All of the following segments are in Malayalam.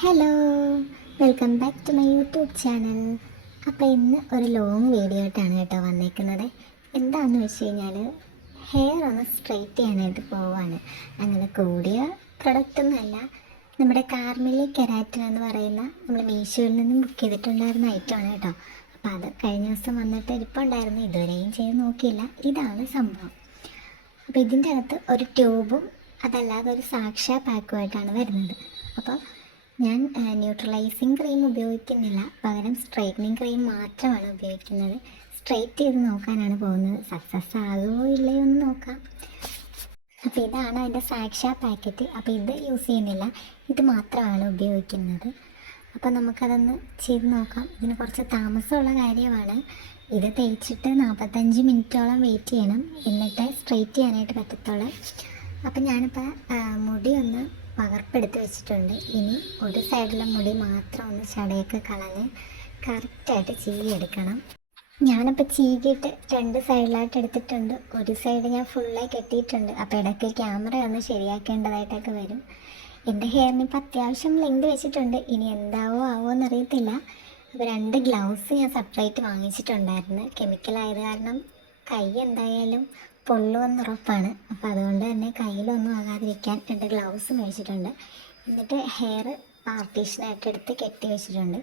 Hello, welcome back to my YouTube channel. അപ്പോൾ ഇന്ന് ഒരു ലോങ് വീഡിയോ ആയിട്ടാണ് കേട്ടോ വന്നേക്കുന്നത്. എന്താണെന്ന് വെച്ച് കഴിഞ്ഞാൽ ഹെയർ ഒന്ന് സ്ട്രെയിറ്റ് ചെയ്യാനായിട്ട് പോവാണ്. അങ്ങനെ കൂടിയ പ്രൊഡക്റ്റൊന്നുമല്ല, നമ്മുടെ കാർമെലി കെരാറ്റിൻ എന്ന് പറയുന്ന നമ്മൾ മീഷോയിൽ നിന്നും ബുക്ക് ചെയ്തിട്ടുണ്ടായിരുന്ന ഐറ്റമാണ് കേട്ടോ. അപ്പോൾ അത് കഴിഞ്ഞ ദിവസം വന്നിട്ട് ഇരിപ്പുണ്ടായിരുന്നു, ഇതുവരെയും ചെയ്ത് നോക്കിയില്ല. ഇതാണ് സംഭവം. അപ്പോൾ ഇതിൻ്റെ അകത്ത് ഒരു ട്യൂബും അതല്ലാതെ ഒരു സാക്ഷാ പാക്കുമായിട്ടാണ് വരുന്നത്. അപ്പോൾ ഞാൻ ന്യൂട്രലൈസിങ് ക്രീം ഉപയോഗിക്കുന്നില്ല, പകരം സ്ട്രൈറ്റനിങ് ക്രീം മാത്രമാണ് ഉപയോഗിക്കുന്നത്. സ്ട്രൈറ്റ് ചെയ്ത് നോക്കാനാണ് പോകുന്നത്. സക്സസ് ആകുമോ ഇല്ലയോ എന്ന് നോക്കാം. അപ്പോൾ ഇതാണ് അതിൻ്റെ സാക്ഷാ പാക്കറ്റ്. അപ്പോൾ ഇത് യൂസ് ചെയ്യുന്നില്ല, ഇത് മാത്രമാണ് ഉപയോഗിക്കുന്നത്. അപ്പോൾ നമുക്കതൊന്ന് ചെയ്ത് നോക്കാം. ഇതിന് കുറച്ച് താമസമുള്ള കാര്യമാണ്. ഇത് തേച്ചിട്ട് 45 മിനിറ്റോളം വെയിറ്റ് ചെയ്യണം, എന്നിട്ട് സ്ട്രൈറ്റ് ചെയ്യാനായിട്ട് പറ്റത്തുള്ളൂ. അപ്പം ഞാനിപ്പോൾ മുടി ഒന്ന് പകർപ്പെടുത്ത് വെച്ചിട്ടുണ്ട്. ഇനി ഒരു സൈഡിലെ മുടി മാത്രം ഒന്ന് ചടയൊക്കെ കളഞ്ഞ് കറക്റ്റായിട്ട് ചീകിയെടുക്കണം. ഞാനിപ്പോൾ ചീകിയിട്ട് 2 സൈഡിലായിട്ട് എടുത്തിട്ടുണ്ട്. ഒരു സൈഡ് ഞാൻ ഫുള്ളായി കെട്ടിയിട്ടുണ്ട്. അപ്പോൾ ഇടയ്ക്ക് ക്യാമറ ഒന്ന് ശരിയാക്കേണ്ടതായിട്ടൊക്കെ വരും. എൻ്റെ ഹെയറിന് ഇപ്പോൾ അത്യാവശ്യം ലെങ്ത് വെച്ചിട്ടുണ്ട്. ഇനി എന്താവോ എന്നറിയത്തില്ല. അപ്പോൾ 2 ഗ്ലൗസ് ഞാൻ സെപ്പറേറ്റ് വാങ്ങിച്ചിട്ടുണ്ടായിരുന്നു. കെമിക്കലായത് കാരണം കൈ എന്തായാലും പൊള്ളുമെന്ന് ഉറപ്പാണ്. അപ്പോൾ അതുകൊണ്ട് തന്നെ കയ്യിലൊന്നും ആകാതിരിക്കാൻ 2 ഗ്ലൗസ് മേടിച്ചിട്ടുണ്ട്. എന്നിട്ട് ഹെയർ പാർട്ടീഷനായിട്ട് എടുത്ത് കെട്ടി വെച്ചിട്ടുണ്ട്.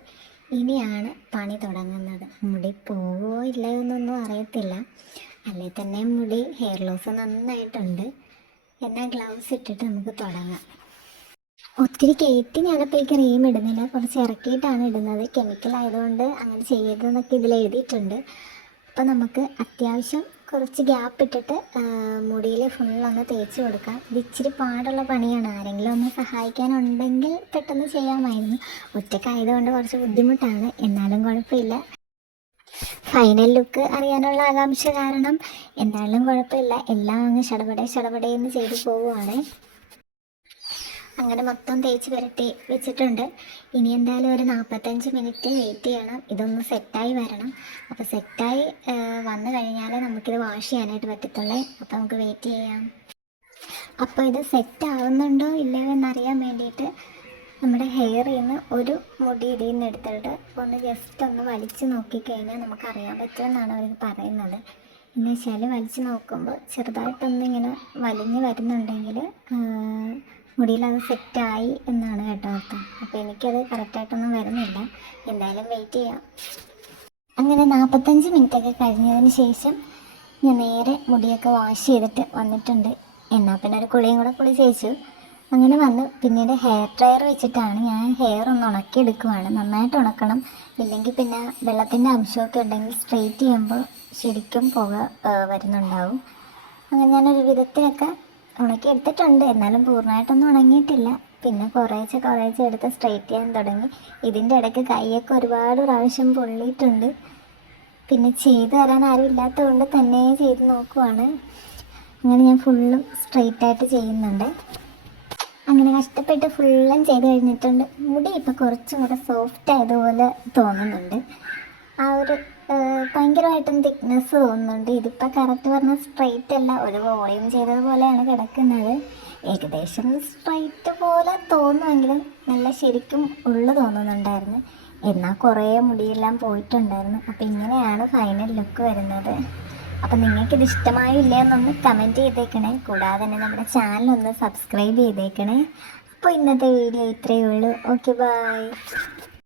ഇനിയാണ് പണി തുടങ്ങുന്നത്. മുടി പോവുമോ ഇല്ലയോ എന്നൊന്നും അറിയത്തില്ല. അല്ലേ തന്നെ മുടി ഹെയർ ലോസ് നന്നായിട്ടുണ്ട്. എന്നാൽ ഗ്ലൗസ് ഇട്ടിട്ട് നമുക്ക് തുടങ്ങാം. ഒത്തിരി കയറ്റി ഞാനപ്പോൾ ഈ ക്രീം ഇടുന്നില്ല, കുറച്ച് ഇറക്കിയിട്ടാണ് ഇടുന്നത്. കെമിക്കൽ ആയതുകൊണ്ട് അങ്ങനെ ചെയ്യരുതെന്നൊക്കെ ഇതിൽ എഴുതിയിട്ടുണ്ട്. അപ്പോൾ നമുക്ക് അത്യാവശ്യം കുറച്ച് ഗ്യാപ്പ് ഇട്ടിട്ട് മുടിയിൽ ഫുള്ളൊന്ന് തേച്ച് കൊടുക്കാം. ഇത് ഇച്ചിരി പാടുള്ള പണിയാണ്. ആരെങ്കിലും ഒന്ന് സഹായിക്കാനുണ്ടെങ്കിൽ പെട്ടെന്ന് ചെയ്യാമായിരുന്നു. ഒറ്റക്കായതുകൊണ്ട് കുറച്ച് ബുദ്ധിമുട്ടാണ്, എന്നാലും കുഴപ്പമില്ല. ഫൈനൽ ലുക്ക് അറിയാനുള്ള ആകാംക്ഷ കാരണം എന്നാലും കുഴപ്പമില്ല. എല്ലാം അങ്ങ് ശടപടേന്ന് ചെയ്ത് പോവുകയാണ്. അങ്ങനെ മൊത്തം തേച്ച് പുരട്ടി വെച്ചിട്ടുണ്ട്. ഇനി എന്തായാലും ഒരു 45 മിനിറ്റ് വെയിറ്റ് ചെയ്യണം, ഇതൊന്ന് സെറ്റായി വരണം. അപ്പോൾ സെറ്റായി വന്നു കഴിഞ്ഞാൽ നമുക്കിത് വാഷ് ചെയ്യാനായിട്ട് പറ്റത്തുള്ളൂ. അപ്പോൾ നമുക്ക് വെയിറ്റ് ചെയ്യാം. അപ്പോൾ ഇത് സെറ്റ് ആവുന്നുണ്ടോ ഇല്ലയോ എന്നറിയാൻ വേണ്ടിയിട്ട് നമ്മുടെ ഹെയറിൽ നിന്ന് ഒരു മുടി ഇതിൽ നിന്ന് എടുത്തിട്ട് ഒന്ന് ജസ്റ്റ് ഒന്ന് വലിച്ച് നോക്കിക്കഴിഞ്ഞാൽ നമുക്കറിയാൻ പറ്റുമെന്നാണ് അവർ പറയുന്നത്. എന്ന് വെച്ചാൽ വലിച്ച് നോക്കുമ്പോൾ ചെറുതായിട്ടൊന്നിങ്ങനെ വലിഞ്ഞ് വരുന്നുണ്ടെങ്കിൽ മുടിയിലത് സെറ്റായി എന്നാണ് കേട്ടോ അർത്ഥം. അപ്പോൾ എനിക്കത് കറക്റ്റായിട്ടൊന്നും വരുന്നില്ല. എന്തായാലും വെയിറ്റ് ചെയ്യാം. അങ്ങനെ 45 മിനിറ്റൊക്കെ കഴിഞ്ഞതിന് ശേഷം ഞാൻ നേരെ മുടിയൊക്കെ വാഷ് ചെയ്തിട്ട് വന്നിട്ടുണ്ട്. എന്നാൽ പിന്നെ ഒരു കുളിയും കൂടെ കുളിച്ചേച്ചു. അങ്ങനെ വന്ന് പിന്നീട് ഹെയർ ഡ്രയർ വെച്ചിട്ടാണ് ഞാൻ ഹെയർ ഒന്ന് ഉണക്കിയെടുക്കുവാണ്. നന്നായിട്ട് ഉണക്കണം, ഇല്ലെങ്കിൽ പിന്നെ വെള്ളത്തിൻ്റെ അംശമൊക്കെ ഉണ്ടെങ്കിൽ സ്ട്രെയിറ്റ് ചെയ്യുമ്പോൾ ശരിക്കും പുക വരുന്നുണ്ടാവും. അങ്ങനെ ഞാനൊരു വിധത്തിലൊക്കെ ഉണക്കി എടുത്തിട്ടുണ്ട്, എന്നാലും പൂർണ്ണമായിട്ടൊന്നും ഉണങ്ങിയിട്ടില്ല. പിന്നെ കുറേശ്ശെ എടുത്ത് സ്ട്രെയിറ്റ് ചെയ്യാൻ തുടങ്ങി. ഇതിൻ്റെ ഇടയ്ക്ക് കൈയൊക്കെ ഒരുപാട് പ്രാവശ്യം പൊള്ളിയിട്ടുണ്ട്. പിന്നെ ചെയ്തു തരാൻ ആരും ഇല്ലാത്തതുകൊണ്ട് തന്നെ ചെയ്ത് നോക്കുവാണ്. അങ്ങനെ ഞാൻ ഫുള്ളും സ്ട്രെയിറ്റായിട്ട് ചെയ്യുന്നുണ്ട്. അങ്ങനെ കഷ്ടപ്പെട്ട് ഫുള്ളും ചെയ്ത് കഴിഞ്ഞിട്ടുണ്ട്. മുടി ഇപ്പോൾ കുറച്ചും കൂടെ സോഫ്റ്റ് ആയതുപോലെ തോന്നുന്നുണ്ട്. ആ ഒരു ഭയങ്കരമായിട്ടും തിക്നെസ് തോന്നുന്നുണ്ട്. ഇതിപ്പോൾ കറക്റ്റ് പറഞ്ഞാൽ സ്ട്രൈറ്റ് അല്ല, ഒരു വോളിയം ചെയ്തതുപോലെയാണ് കിടക്കുന്നത്. ഏകദേശം സ്ട്രൈറ്റ് പോലെ തോന്നുമെങ്കിലും നല്ല ശരിക്കും ഉള്ളു തോന്നുന്നുണ്ടായിരുന്നു. എന്നാൽ കുറേ മുടിയെല്ലാം പോയിട്ടുണ്ടായിരുന്നു. അപ്പോൾ ഇങ്ങനെയാണ് ഫൈനൽ ലുക്ക് വരുന്നത്. അപ്പോൾ നിങ്ങൾക്കിത് ഇഷ്ടമായോ ഇല്ലയോ എന്നൊന്ന് കമൻറ്റ് ചെയ്തേക്കണേ. കൂടാതെ തന്നെ നമ്മുടെ ചാനലൊന്ന് സബ്സ്ക്രൈബ് ചെയ്തേക്കണേ. അപ്പോൾ ഇന്നത്തെ വീഡിയോ ഇത്രയേ ഉള്ളൂ. Okay, by.